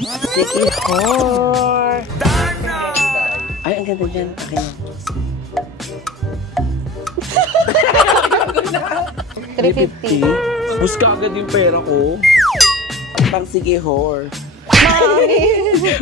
Sige, core. Ay, ang ganda dyan. Akin. 350. Bus ka agad yung pera ko. Pang sige, whore. Mami!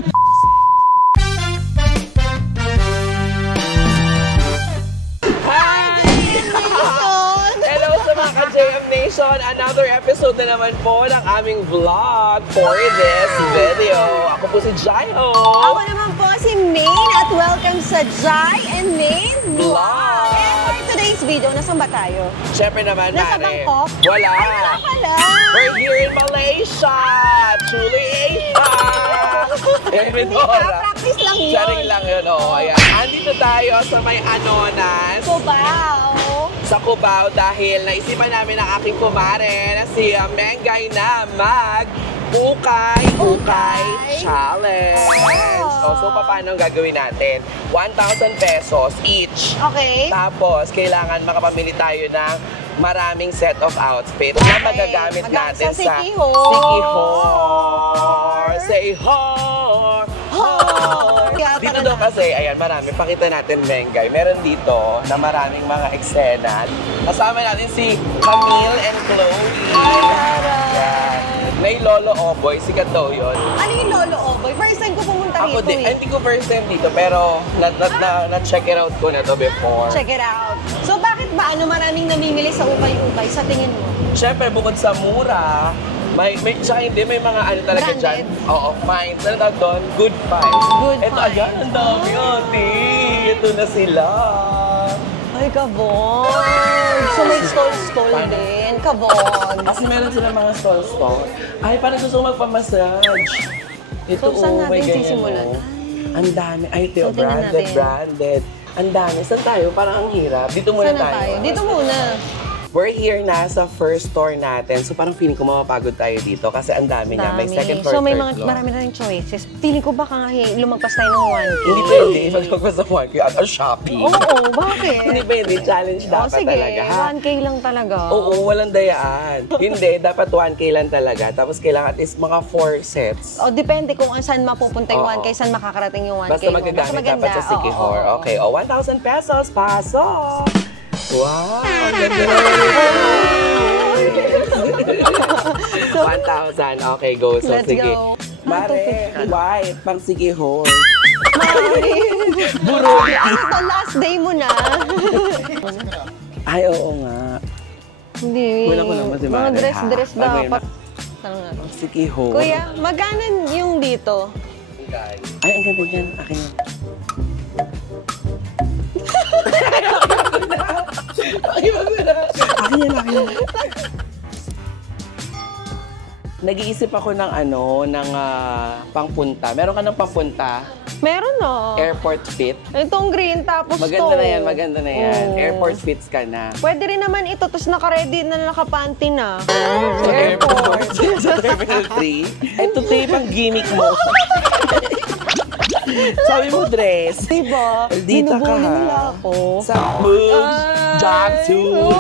Hello sa mga ka-JM Nation! Another episode na naman po ng aming vlog for this video. Ako po si Jaiho. Ako naman po si Maine at welcome sa Jai and Maine Vlog! And for today's video, nasan ba tayo? Siyempre naman, Nasa Mare. Bangkok? Wala. Ay, wala pala! We're here in Malaysia! Truly Asia! Hindi ka, practice lang yun. Sharing lang yun, oo. Ayan. Andito tayo sa may Anonas. Cubao! Sa Cubao dahil naisipan namin ang aking kumare na si Mengay na mag-ukay challenge. Oh. So, paano ang gagawin natin? 1,000 pesos each. Okay. Tapos, kailangan makapamili tayo ng maraming set of outfit na magagamit natin sa Sikihor. Sikihor. Say hor! Hor! Dito daw kasi, ayan, marami. Pakita natin, Mengay. Meron dito na maraming mga eksena. Kasama natin si Camille and Chloe. Ayan. May Lolo Oboy, sikat daw yun. Ano yung Lolo Oboy? First time ko pumunta Ako rito din, hindi ko first time dito, pero na-check it out ko na to before. Check it out. So bakit ba maraming namimili sa ukay-ukay sa tingin mo? Siyempre, bukod sa mura, tsaka hindi, may mga ano talaga Branded? dyan. Oo, fines. Ano tawag doon? Good fines. Good Ito, fines. ayan, ang dami ate. Ito na sila. Ay, kabon! So may stall din. Kabon! Kasi meron sila mga stall. Ay, parang gusto ko magpamassage. Ito, So, saan natin may ganyan, sisimulan? oh. Ang dami. Ay, ito, So, tingnan natin. branded. Ang dami. Saan tayo? Parang ang hirap. Dito muna Saan na tayo? Dito muna. We're here na sa first store natin. So parang feeling ko mapapagod tayo dito kasi ang dami niya. May second floor, So may third floor. marami na rin choices. Feeling ko baka lumagpas tayo ng 1K. Hindi pwede. Magpagpas sa 1K at Shopee. Oo, bakit? Hindi pwede. Challenge dapat sige, talaga. Ha? 1K lang talaga. Oo, walang dayaan. Hindi, dapat 1K lang talaga. Tapos kailangan at least mga 4 sets. O, depende kung saan mapupunta yung Oo. 1K, saan makakarating yung 1K. Basta mo. magagamit maganda. dapat sa Sikihor. Oo, oo. Okay, o 1,000 pesos. Pasok! Wow! Ang ganda. 1,000. Okay, go. So, Let's sige. go. Mare, white, pang Sikihor. Mari! Buro. Ito, last day mo na. Ay, oo nga. Hindi. Wala ko naman si Mga Mare, dress ha? Bagay dapat. Tanong nga. Sikihor. Kuya, magkano yung dito? Ay, ang ganda dyan. Akin yan. Akin yan. Nag-iisip ako ng pangpunta. Meron ka ng pangpunta? Meron no. Airport fit? Itong green tapos Maganda to. na yan, maganda na yan. Oo. Airport fits ka na. Pwede rin naman ito, tapos naka-ready na nakapanty na. Sa airport. Sa Terminal 3. Ito to yung pang gimmick mo. Sabi mo dress. Diba? Dito ka Binubuli ha. nila ako. Sa boobs, Ay. jumpsuit.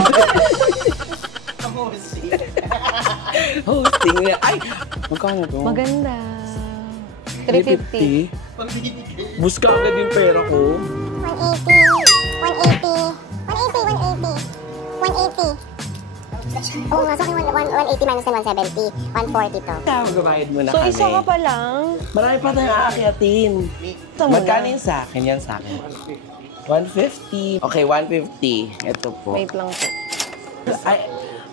Hosting niya. Ay! Magkano to? Maganda. 350. 350? Bus ka agad yung pera ko. 180. Oo nga, sa akin 180 minus 170. 140 to. Magbabayad mo na So, kami. isa ka pa lang? Marami pa tayong aakyatin. Ito mo Magkano na. yung sa akin? Yan sa akin. 150. Okay, 150. Ito po. Wait lang po. Ay,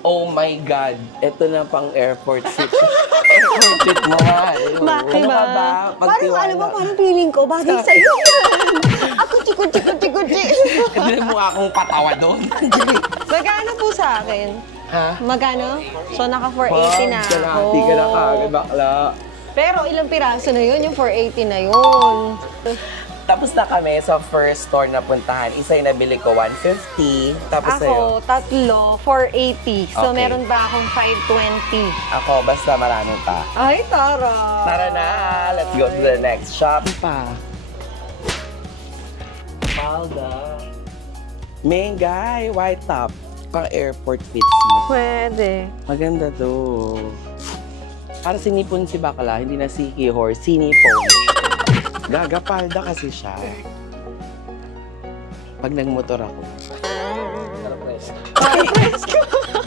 oh my God. Ito na pang airport seat. Airport seat mo nga. Bakit Ano ba? ka ba? Pagtiwala. Parang feeling ko, bagay sa'yo. Ako, chikuchi. Hindi mo akong patawa doon. Magkano po sa akin? Ha? Magkano? So, naka 480 na ako. Kalahati ka na kagad, bakla. Pero ilang piraso na yun? Yung 480 na yun. Tapos na kami sa first store na puntahan. Isa yung nabili ko, 150. Tapos sa'yo? Ako, tatlo, 480. So, Okay. meron pa akong 520. Ako, basta marami pa. Ay, tara! Tara na! Let's go to the next shop. Pa. Palda. Mengay, white top. Pang airport fits mo. Pwede. Maganda to. Para sinipon si bakla, hindi na sikihor, sinipon. Gagapalda kasi siya. Pag nagmotor ako.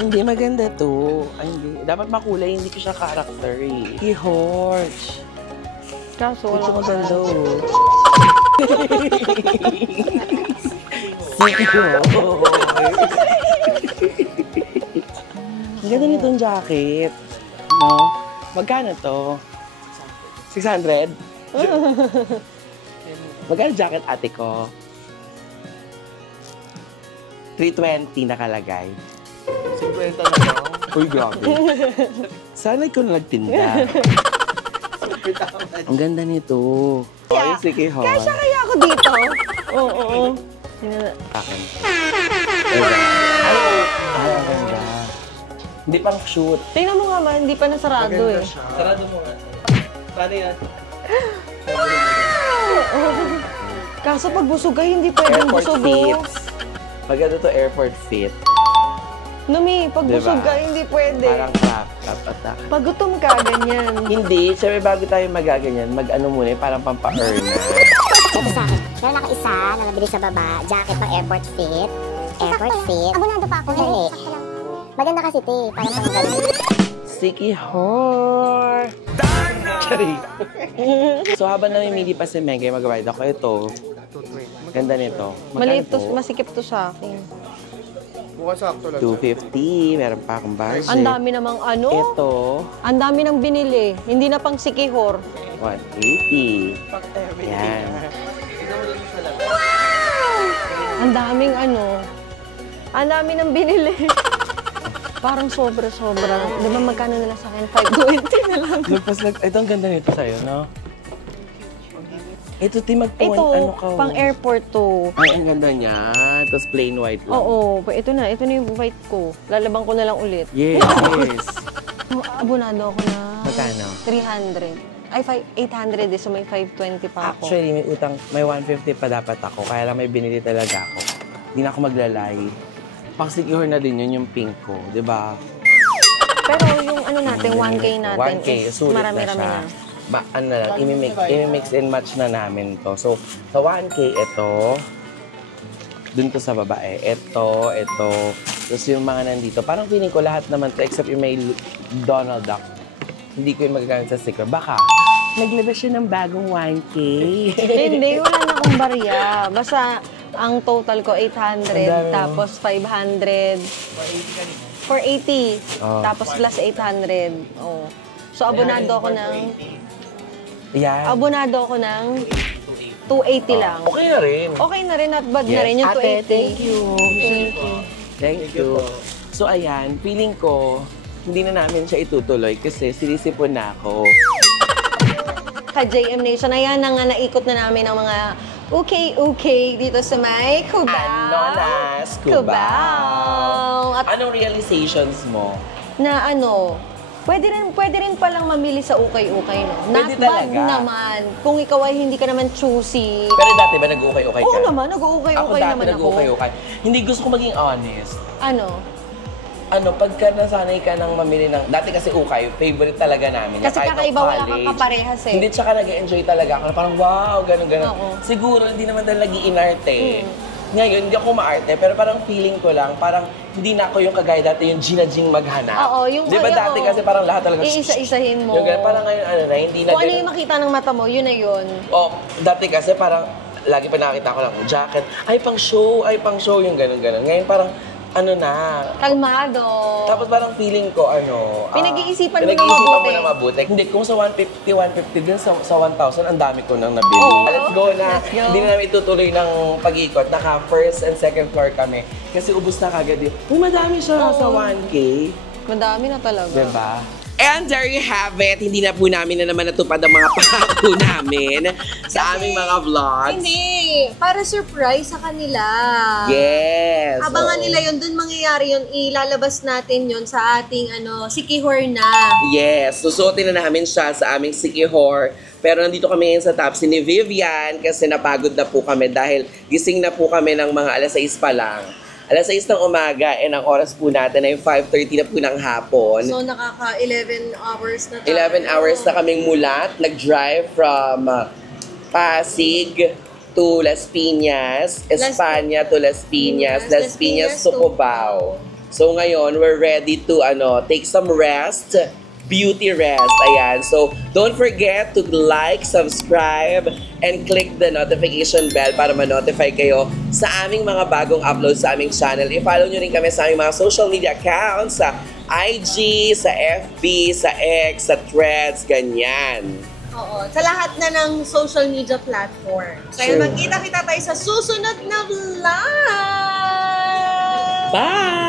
Hindi maganda to. Ay, hindi. Dapat makulay, hindi ko siya character eh. Sikihor. Kaso Ito wala ko maganda oh. Sikihor. Ang ganda nitong jacket. No? Magkano to? 600? Magkano jacket ate ko? 320 nakalagay. 50 na lang. Uy, grabe. Sana ikaw na nagtinda. Ang ganda nito. Ay, sige ho. Kasya kaya ako dito? Oo. Akin. Ay, ang ganda. Hindi pang shoot. Tingnan mo nga man, hindi pa nasarado eh. Sarado mo nga. Paano yan? Kaso pag busog ay hindi pwedeng Airport busog oh. fits. Maganda to airport fit. Numi, pag Diba? busog ka hindi pwede. Parang crop top attack. Pag gutom ka, ganyan. Hindi, syempre bago tayo magaganyan, mag-ano muna, parang pampa-earn na. Ito sa akin. Meron ako isa na nabili sa baba. Jacket pang airport fit. Airport fit. Abunado pa ako. Dali. Maganda kasi te. Parang pang galing. Sikihor! Sorry. So habang namimili pa si Mengay, mag-ride ako ito. Ganda nito. Maliit to, Magkano po? masikip to sa akin. Mukhang sakto lang. 250, meron pa akong budget. Ang dami namang ano. Ito, Ang dami nang binili. Hindi na pang sikihor. 180. Yan. Ang daming ano. Ang dami nang binili. Parang sobra-sobra. Di ba magkano nila sa akin? 520 na lang. Lagpas ito ang ganda nito sa'yo, no? Ito, timagpuan, Ito, ano ka? pang airport to. Ay, ang ganda niya. Tapos plain white lang. Oo, ito na yung white ko. Lalabang ko na lang ulit. Yes. Abonado ako na Magkano? 300. Ay, 800 eh, so may 520 pa ako. Actually, may utang, may 150 pa dapat ako. Kaya lang may binili talaga ako. Hindi na ako maglalay. Pang-secure na din yun yung pink ko, di ba? Pero yung ano natin, 1K natin 1K, is sulit na marami-rami siya. na. Ano na lang, imimix and match na namin to. So, sa 1K, ito. Dun to sa babae. Ito. Tapos yung mga nandito. Parang feeling ko lahat naman to except yung may Donald Duck. Hindi ko yung magagamit sa sticker. Baka, naglabas siya ng bagong 1K. Hindi, wala na akong barya. Basta, ang total ko 800, Ang dami mo. tapos 500. 480. Oh. Tapos plus 800. Oh. So, abonado ako ng... Yan. Abonado ako ng 280 lang. Okay na rin. Okay na rin, not bad na Yes. rin yung 280. Ate, thank you. Thank you. Thank you. So, ayan, feeling ko, hindi na namin siya itutuloy kasi sinisipon na ako. Ka-JM Nation, ayan na nga naikot na namin ang mga okay dito sa may Cubao. Anonas, Cubao. Cubao. At Anong realizations mo? na ano, pwede rin palang mamili sa ukay-ukay, no? Pwede Not bad talaga. naman. Kung ikaw ay hindi ka naman choosy. Pero dati ba nag-ukay-ukay ka? Oo naman, Ako nag-ukay-ukay dati naman ako. nag-ukay-ukay. Hindi, gusto ko maging honest. Ano? Pagka nasanay ka ng mamili ng... Dati kasi ukay, favorite talaga namin. Kasi Kahit kakaiba, ng wala kang college. kaparehas eh. Hindi, tsaka nag-enjoy talaga ako. Parang wow, gano'n. Oo. Siguro, hindi naman talaga inarte. Ngayon, hindi ako maarte, pero parang feeling ko lang, parang hindi na ako yung kagaya dati, yung Gina Jing maghanap. Oo, yung... Di ba dati kasi parang lahat talaga... Iisa-isahin mo. Yung ganun, parang ngayon, hindi na Kung ano ganun. yung makita ng mata mo, yun na yun. Oh, dati kasi parang lagi pa nakita ko lang jacket. Ay, pang show, yung ganun-ganun. Ngayon parang ano na. Kalmado. Tapos parang feeling ko Pinag-iisipan mo na pinag-iisipan mabuti. mo na mabuti. Hindi, kung sa 150 din, sa 1,000, ang dami ko nang nabili. Oo. Let's go na. Let's go. Hindi na namin itutuloy ng pag-ikot. Naka first and second floor kami. Kasi ubus na kagad yun. Uy, madami siya sa 1K. Madami na talaga. Diba? And there you have it. Hindi na po namin na naman natupad ang mga pangako namin sa aming mga vlogs. Hindi. Para surprise sa kanila. Yes. Abangan oo. nila yun. Doon mangyayari yun. Ilalabas natin yun sa ating Sikihor na. Yes. Susuotin na namin siya sa aming Sikihor. Pero nandito kami ngayon sa Tapsi ni Vivian kasi napagod na po kami dahil gising na po kami ng mga 6:00 pa lang. Alas 6 ng umaga and ang oras po natin ay 5:30 na po ng hapon. So, nakaka 11 hours na tayo. 11 hours na kaming mulat. Nag-drive from Pasig to Las Piñas, Espanya to Las Piñas, Las Piñas to Cubao. So ngayon, we're ready to take some rest, beauty rest. Ayan. So don't forget to like, subscribe, and click the notification bell para ma-notify kayo sa aming mga bagong upload sa aming channel. I-follow nyo rin kami sa aming mga social media accounts, sa IG, sa FB, sa X, sa Threads, ganyan. Oo, sa lahat na ng social media platforms. Kaya True. magkita-kita tayo sa susunod na vlog! Bye!